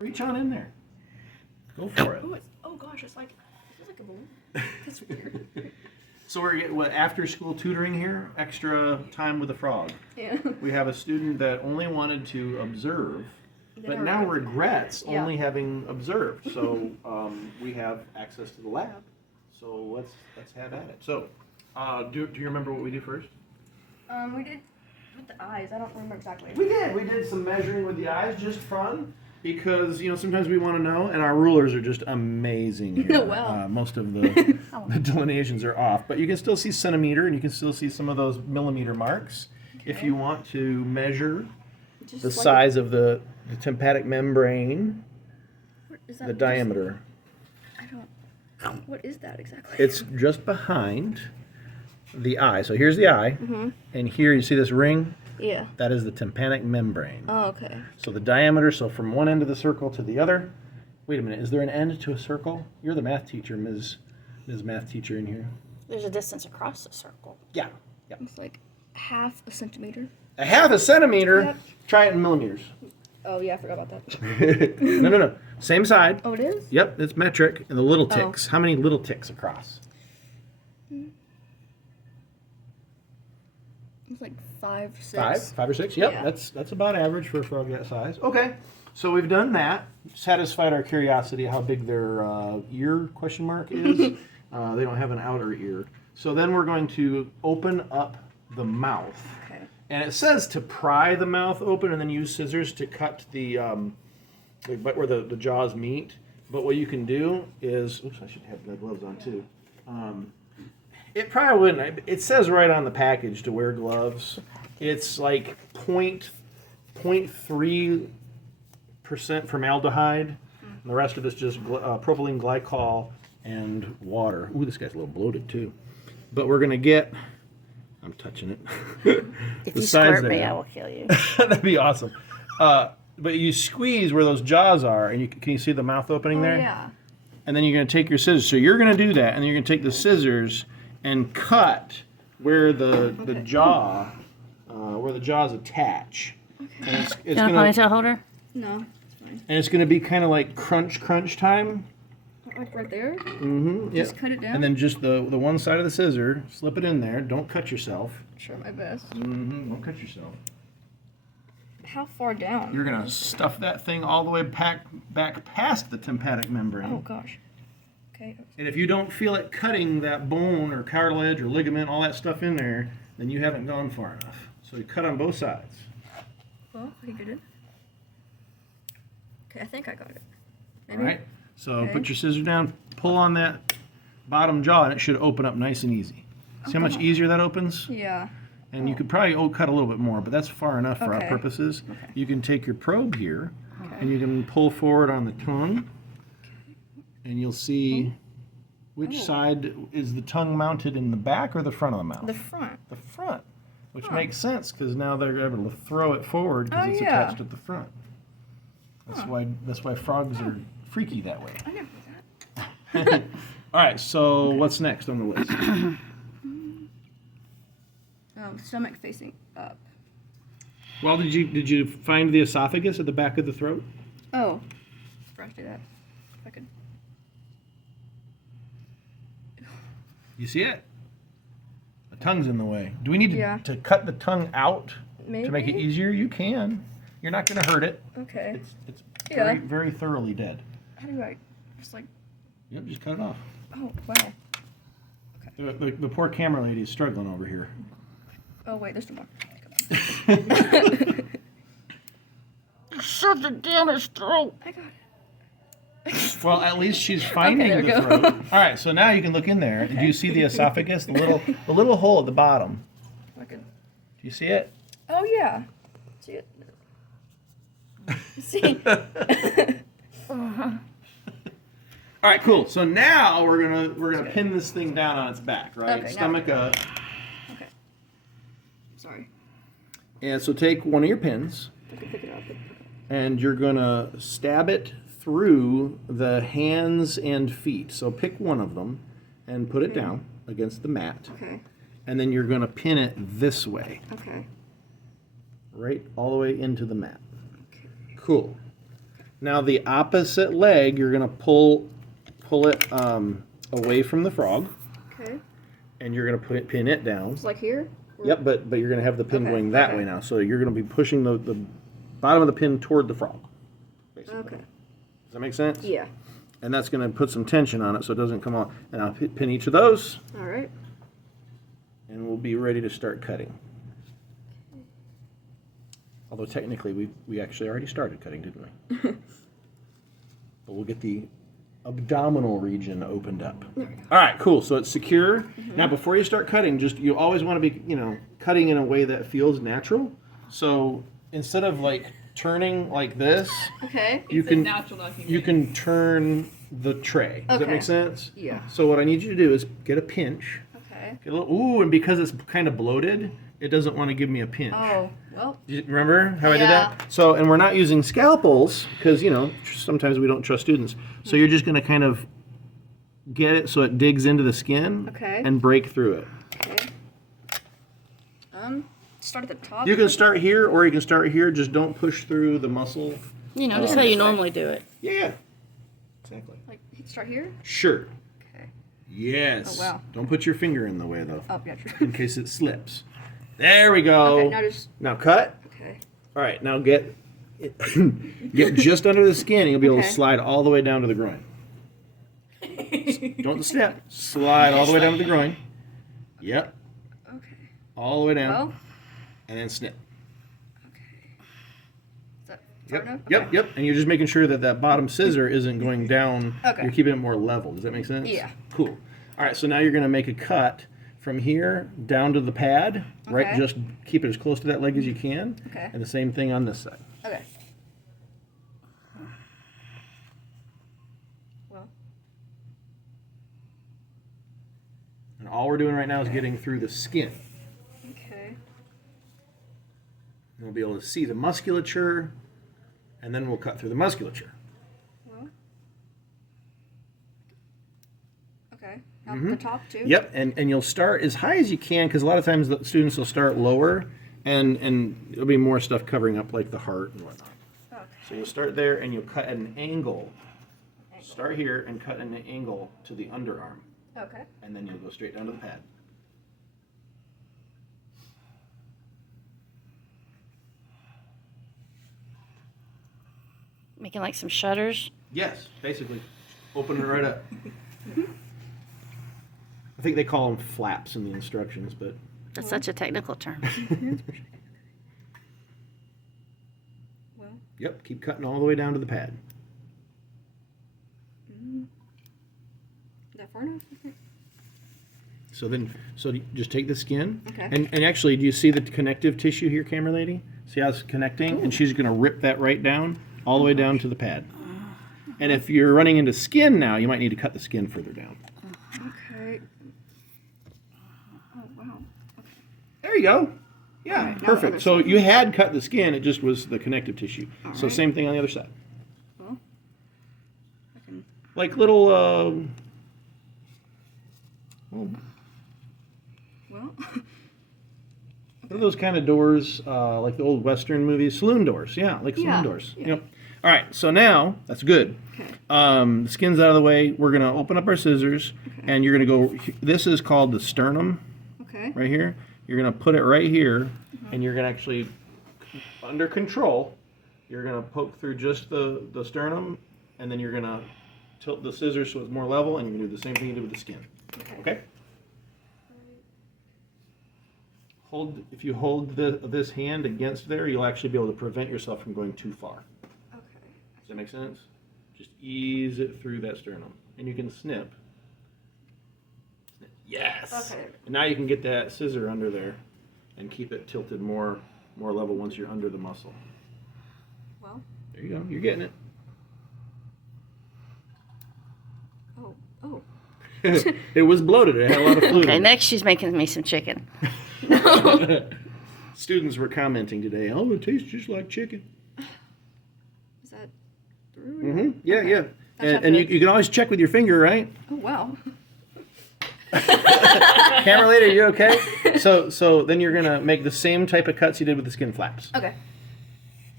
Reach on in there. Go for it. Oh gosh, it feels like a balloon. That's weird. So we're getting after school tutoring here, extra time with the frog. Yeah. We have a student that only wanted to observe, but now regrets only having observed. So we have access to the lab. So let's have at it. So do you remember what we do first? We did with the eyes. I don't remember exactly. We did some measuring with the eyes, just fun. Because, sometimes we want to know, and our rulers are just amazing here. Wow. Most of the delineations are off, but you can still see centimeter, and you can still see some of those millimeter marks. Okay. If you want to measure the size of the tympanic membrane, the diameter. What is that exactly? It's just behind the eye. So here's the eye, and here you see this ring? Yeah. That is the tympanic membrane. Oh, okay. So the diameter, so from one end of the circle to the other. Wait a minute, is there an end to a circle? You're the math teacher, Ms. Math Teacher in here. There's a distance across the circle. Yeah. It's like half a centimeter. A half a centimeter? Yep. Try it in millimeters. Oh, yeah, I forgot about that. No. Same side. Oh, it is? Yep, it's metric. And the little ticks. How many little ticks across? It's like 5, 6. Five or six? Yep, Yeah. that's about average for a frog that size. Okay, so we've done that. Satisfied our curiosity how big their ear question mark is. They don't have an outer ear. So then we're going to open up the mouth. Okay. And it says to pry the mouth open and then use scissors to cut the where the jaws meet. But what you can do is, oops, I should have the gloves on too. It probably wouldn't. It says right on the package to wear gloves. It's like 0.3% formaldehyde. And the rest of it's just propylene glycol and water. Ooh, this guy's a little bloated too. But we're going to get, I'm touching it. If you squirt me, I will kill you. That'd be awesome. But you squeeze where those jaws are, and can you see the mouth opening there? Yeah. And then you're going to take your scissors. So you're going to do that, and then you're going to take the scissors and cut where the jaw, where the jaws attach. Okay. And do you want a ponytail holder? No, it's fine. And it's going to be kind of like crunch time. Like right there? Mm-hmm. Just cut it down? And then just the one side of the scissor, slip it in there. Don't cut yourself. Try my best. Mm-hmm. Don't cut yourself. How far down? You're going to stuff that thing all the way back past the tympanic membrane. Oh, gosh. Okay. And if you don't feel it cutting that bone or cartilage or ligament, all that stuff in there, then you haven't gone far enough. So you cut on both sides. Well, I get it. Okay, I think I got it. Maybe? All right. So put your scissors down, pull on that bottom jaw, and it should open up nice and easy. See how much easier that opens? Yeah. And you could probably cut a little bit more, but that's far enough for our purposes. Okay. You can take your probe here, and you can pull forward on the tongue, and you'll see which side is the tongue mounted, in the back or the front of the mouth? The front. The front, which makes sense because now they're able to throw it forward because it's attached at the front. That's why frogs are freaky that way. I never knew that. All right, so what's next on the list? Stomach facing up. Well, did you find the esophagus at the back of the throat? Oh, forgot to do that. If I could. You see it? The tongue's in the way. Do we need to cut the tongue out to make it easier? You can. You're not going to hurt it. Okay. It's very, very thoroughly dead. How do I just like? Yep, just cut it off. Oh wow. Okay. The poor camera lady is struggling over here. Oh wait, there's 2 more. Shove it down his throat. I got it. Well, at least she's finding the throat. All right, so now you can look in there. Okay. Do you see the esophagus? The little hole at the bottom. Do you see it? Oh yeah. See it. See. All right, cool. So now we're gonna pin this thing down on its back, right? Okay, Stomach up. Okay. Sorry. And so take one of your pins, I can pick it up. and you're gonna stab it through the hands and feet. So pick one of them and put it down against the mat. Okay. And then you're gonna pin it this way. Okay. Right all the way into the mat. Okay. Cool. Now the opposite leg, you're gonna pull it away from the frog, Okay. and you're gonna pin it down. It's like here? Yep, but you're gonna have the pin Okay, going that okay. way now. So you're gonna be pushing the bottom of the pin toward the frog. Basically. Okay. Does that make sense? Yeah. And that's gonna put some tension on it so it doesn't come off. And I'll pin each of those, All right. and we'll be ready to start cutting. Although technically we actually already started cutting, didn't we? But we'll get the abdominal region opened up. All right, cool. So it's secure. Now before you start cutting, you always want to be, cutting in a way that feels natural. So instead of like turning like this, Okay. you It's a can natural looking you thing. can turn the tray. Does that Okay. make sense? Yeah. So what I need you to do is get a pinch. Okay. Get a little, ooh, and because it's kind of bloated, it doesn't want to give me a pinch. Oh, well. You remember how I did Yeah. that? So, and we're not using scalpels because, sometimes we don't trust students. So you're just going to kind of get it so it digs into the skin Okay. and break through it. Okay. Start at the top. You can start here or you can start here. Just don't push through the muscle. Just how you normally do it. Yeah. Exactly. Like, start here? Sure. Okay. Yes. Oh, wow. Don't put your finger in the way, though, Oh, yeah, true. in case it slips. There we go. Okay, now just. Now cut. Okay. All right, now get just under the skin, and you'll be able to Okay. slide all the way down to the groin. Don't step. Slide all the way down to the groin. Yep. Okay. All the way down, Well, and then snip. is that far Yep. enough? Yep. Okay. Yep. And you're just making sure that that bottom scissor isn't going down. Okay. You're keeping it more level. Does that make sense? Yeah. Cool. All right. So now you're going to make a cut from here down to the pad. Right. Okay. Just keep it as close to that leg as you can. Okay. And the same thing on this side. Okay. Well, And all we're doing right now is getting through the skin. okay. And we'll be able to see the musculature, and then we'll cut through the musculature. Well. Okay. Now the top too? Yep, and you'll start as high as you can, because a lot of times the students will start lower, and there'll be more stuff covering up like the heart and whatnot. Okay. So you'll start there, and you'll cut at an angle. Start here and cut at an angle to the underarm, Okay. and then you'll go straight down to the pad. Making like some shutters. Yes, basically. Open it right up. I think they call them flaps in the instructions, but That's such a technical term. Well, yep, keep cutting all the way down to the pad. is that far enough? Okay. So you just take the skin, Okay. and actually, do you see the connective tissue here, camera lady? See how it's connecting? And she's going to rip that right down, all the way down to the pad. And if you're running into skin now, you might need to cut the skin further down. Okay. Oh, wow. There you go. Yeah, Alright, now the perfect. other So side. you had cut the skin, it just was the connective tissue. So Alright. same thing on the other side. Well, I can. Like little, Well. what are those kind of doors, like the old Western movies? Saloon doors, yeah, like saloon Yeah, doors. yeah. Yep. All right, so now, that's good. Okay. The skin's out of the way. We're going to open up our scissors, and you're going to go, this is called the sternum, Okay. right here. You're going to put it right here, and you're going to actually, under control, you're going to poke through just the sternum, and then you're going to tilt the scissors so it's more level, and you're going to do the same thing you did with the skin. Okay? If you hold this hand against there, you'll actually be able to prevent yourself from going too far. Okay. Does that make sense? Just ease it through that sternum. And you can snip. Yes! Okay. And now you can get that scissor under there and keep it tilted more level once you're under the muscle. Well. There you go. You're getting it. Oh. Oh. It was bloated. It had a lot of fluid. Okay, in it. next she's making me some chicken. Students were commenting today, oh, it tastes just like chicken. Is that through? Mm-hmm. Yeah, Okay. yeah. That's And you happening. can always check with your finger, right? Oh, wow. Camera lady, are you okay? So then you're gonna make the same type of cuts you did with the skin flaps. Okay.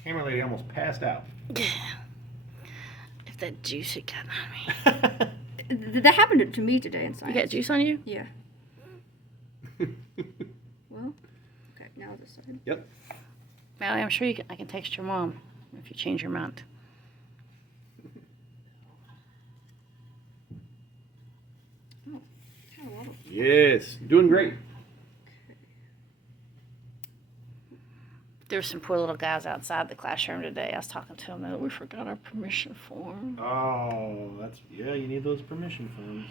Camera lady almost passed out. that juice it got on me. That happened to me today in science. You got juice on you? Yeah. Well, okay, now this side. Yep. Mallory, I'm sure I can text your mom if you change your mind. Oh, got a lot of. Yes, doing great. There were some poor little guys outside the classroom today. I was talking to them, and we forgot our permission form. Oh, yeah. You need those permission forms.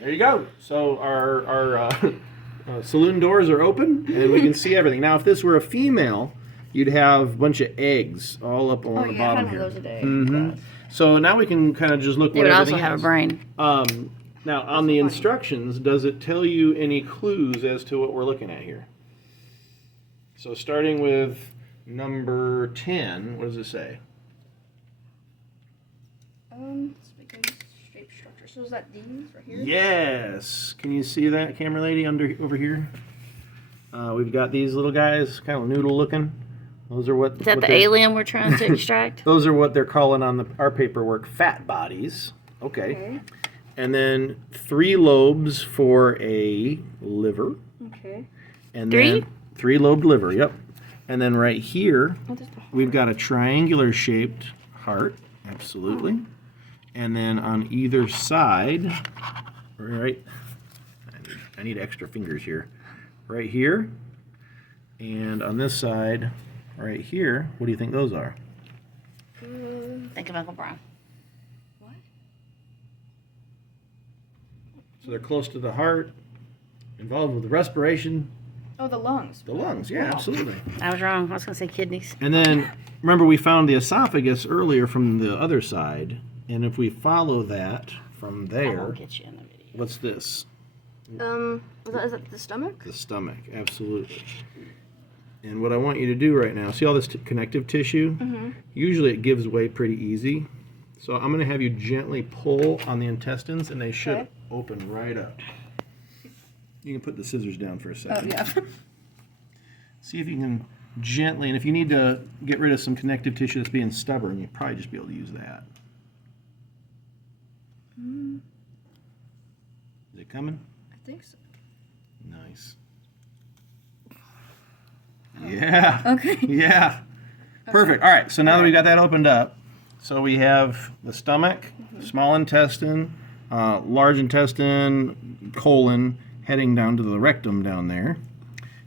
There you go. So our saloon doors are open, and we can see everything. Now, if this were a female, you'd have a bunch of eggs all up along the bottom I had here. one of those today. Mm-hmm. So now we can kind of just look They what would also everything have a has. brain. Now, on the instructions, does it tell you any clues as to what we're looking at here? So starting with number 10, what does it say? Spaghetti shape structure. So is that these right here? Yes. Can you see that, camera lady, over here? We've got these little guys, kind of noodle looking. Those are what. Is that the alien we're trying to extract? Those are what they're calling on our paperwork fat bodies. Okay. And then 3 lobes for a liver. Okay. And 3? then 3-lobed liver, yep. And then right here, What is the we've got a triangular shaped heart, absolutely. And then on either side, right, I need extra fingers here. Right here, and on this side, right here, what do you think those are? Think of Uncle Brian. What? So they're close to the heart, involved with the respiration. Oh, the lungs. The lungs, yeah, absolutely. I was wrong. I was going to say kidneys. And then, remember we found the esophagus earlier from the other side, and if we follow that from I there, won't get you in the video. what's this? Is that the stomach? The stomach, absolutely. And what I want you to do right now, see all this connective tissue? Usually it gives way pretty easy. So I'm going to have you gently pull on the intestines, and they should open right up. You can put the scissors down for a Oh, second. yeah. See if you can gently, and if you need to get rid of some connective tissue that's being stubborn, you'll probably just be able to use that. Is it coming? I think so. Nice. Yeah. Okay. Yeah. Perfect. All right. So now that we got that opened up, so we have the stomach, small intestine, large intestine, colon, heading down to the rectum down there.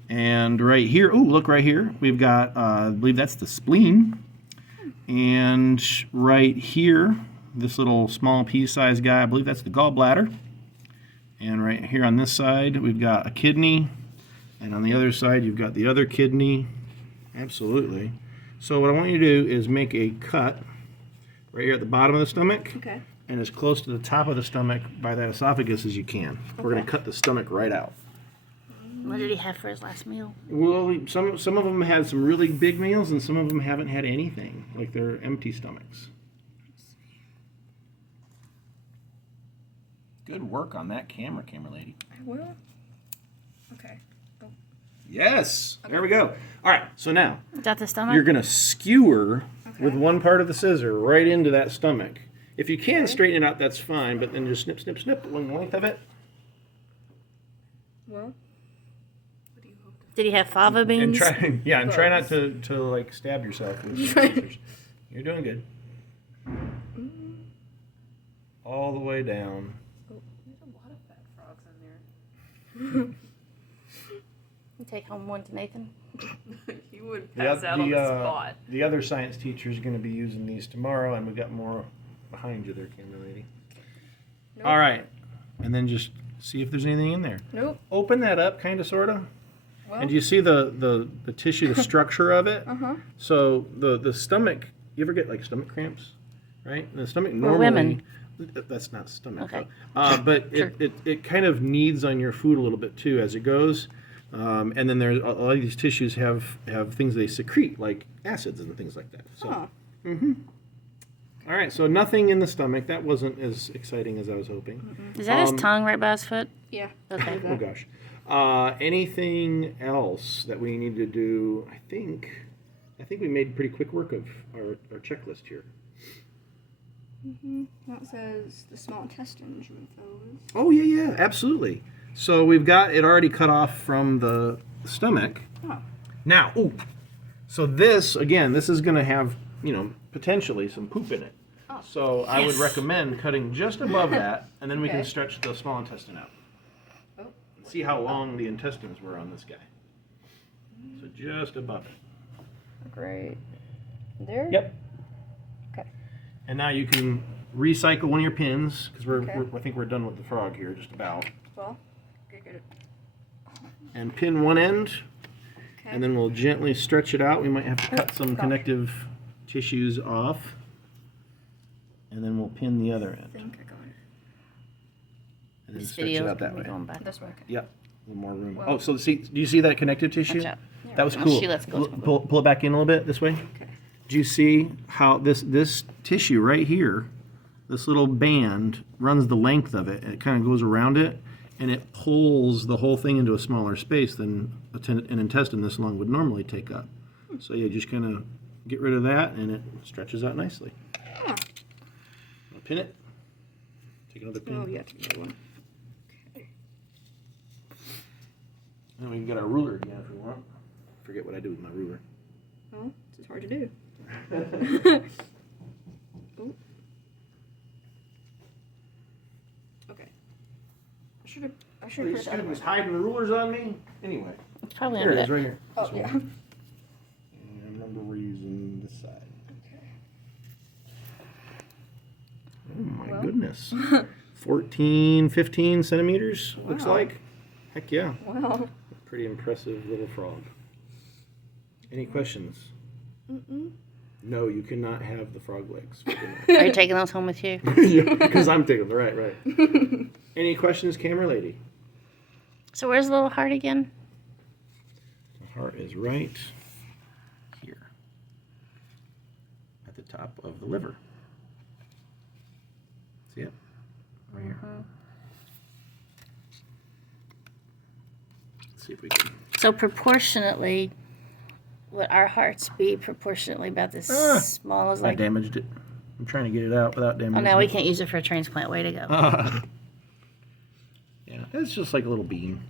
And right here, look right here, we've got, I believe that's the spleen. And right here, this little small pea-sized guy, I believe that's the gallbladder. And right here on this side, we've got a kidney. And on the other side, you've got the other kidney. Absolutely. So what I want you to do is make a cut right here at the bottom of the stomach. Okay. And as close to the top of the stomach by that esophagus as you can. We're going to cut the stomach right out. What did he have for his last meal? Well, some of them had some really big meals, and some of them haven't had anything. Like they're empty stomachs. Good work on that camera lady. I will. Okay. Go. Yes. There we go. All right. So now Is that the stomach? you're going to skewer with one part of the scissor right into that stomach. If you can straighten it out, that's fine. But then just snip, snip, snip along the length of it. Well. Did he have fava And beans? try not to like stab yourself with the scissors. You're doing good. All the way down. There's a lot of fat frogs in there. You take home one to Nathan. He would pass out on the spot. The other science teacher is going to be using these tomorrow, and we got more behind you there, camera lady. Nope. All right, and then just see if there's anything in there. Nope. Open that up, kind of, sort of. Well. And do you see the tissue, the structure of it? Uh-huh. So the stomach, you ever get like stomach cramps, right? And the stomach We're normally. women. That's not stomach. Okay. Though. But Sure. it kind of kneads on your food a little bit too as it goes. And then there's a lot of these tissues have things they secrete, like acids and things like that. So. Huh. All right, so nothing in the stomach. That wasn't as exciting as I was hoping. Is that his tongue right by his foot? Yeah. Okay. Oh gosh. Anything else that we need to do? I think I think we made pretty quick work of our checklist here. Now it says the small intestines lymphodes. Oh, yeah, absolutely. So we've got it already cut off from the stomach. Oh. Now, so this, again, this is going to have, potentially some poop in it. Oh. So I would Yes. recommend cutting just above that, and then we can Okay. stretch the small intestine out. Oh. See how long the intestines were on this guy. So just above it. Great. There? Yep. Okay. And now you can recycle one of your pins, because Okay. I think we're done with the frog here, just about. Well, get it. And pin one end, Okay. and then we'll gently stretch it out. We might have to cut some Gosh. connective tissues off. And then we'll pin the other I end. think I got it. And then This stretch video it is out that way. going back. This way. Okay. Yep. A little more room. Well- Oh, so do you see that connective tissue? Watch out. That was Oh, cool. she lets go. Pull it back in a little bit this way. Okay. Do you see how this tissue right here, this little band, runs the length of it, and it kind of goes around it, and it pulls the whole thing into a smaller space than an intestine this long would normally take up. So you just kind of get rid of that, and it stretches out nicely. Huh. Wanna pin it? Take another pin. Oh, yeah, it's a good one. Okay. And we can get our ruler again if we want. Forget what I do with my ruler. Well, it's hard to do. Oh. Okay. I should have These put it out. students hiding rulers on me. Anyway, It's probably here it under is, that. right here. Oh, This yeah. one. And I remember we're using this side. Okay. Oh my Well. goodness. 14, 15 centimeters, looks Wow. like. Heck yeah. Wow. Pretty impressive little frog. Any questions? Mm-mm. No, you cannot have the frog legs. Are you taking those home with you? Because I'm taking them. Right. Any questions, camera lady? So where's the little heart again? The heart is right here. At the top of the liver. See it? Right here. Let's see if we can. So proportionately, would our hearts be proportionately about this small as I like? damaged it. I'm trying to get it out without damaging Oh, now we it. can't use it for a transplant. Way to go. Yeah, it's just like a little bean.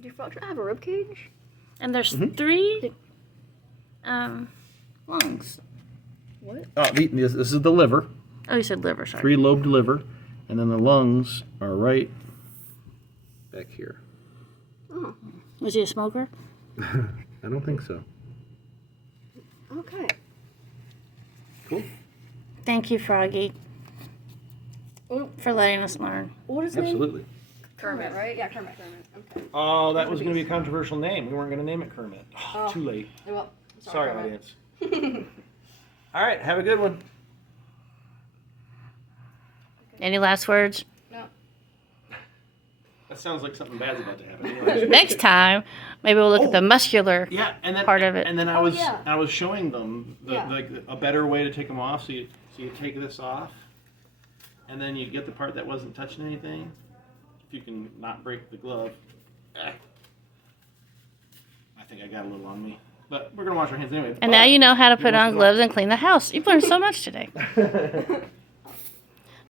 Do frogs have a rib cage? And there's Mm-hmm. 3 lungs. What? Oh, this is the liver. Oh, you said liver. Sorry. 3-lobed liver. And then the lungs are right back here. Oh, Was he a smoker? I don't think so. okay. Cool. Thank you, Froggy, Oh, for letting us learn. what is his name? Absolutely. Kermit, right? Yeah, Kermit. Okay. Oh, that was going to be a controversial name. We weren't going to name it Kermit. Oh. Too late. Well, Sorry, Kermit. audience. All right, have a good one. Any last words? No. That sounds like something bad's about to happen. Anyways. Next time, maybe we'll look at the muscular. Yeah, and then Part of it. And then I Oh, was yeah. I was showing them Yeah. like a better way to take them off. So you take this off, and then you get the part that wasn't touching anything. If you can not break the glove. I think I got a little on me, but we're gonna wash our hands anyway. And now you know how to put wash on it off. gloves and clean the house. You've learned so much today.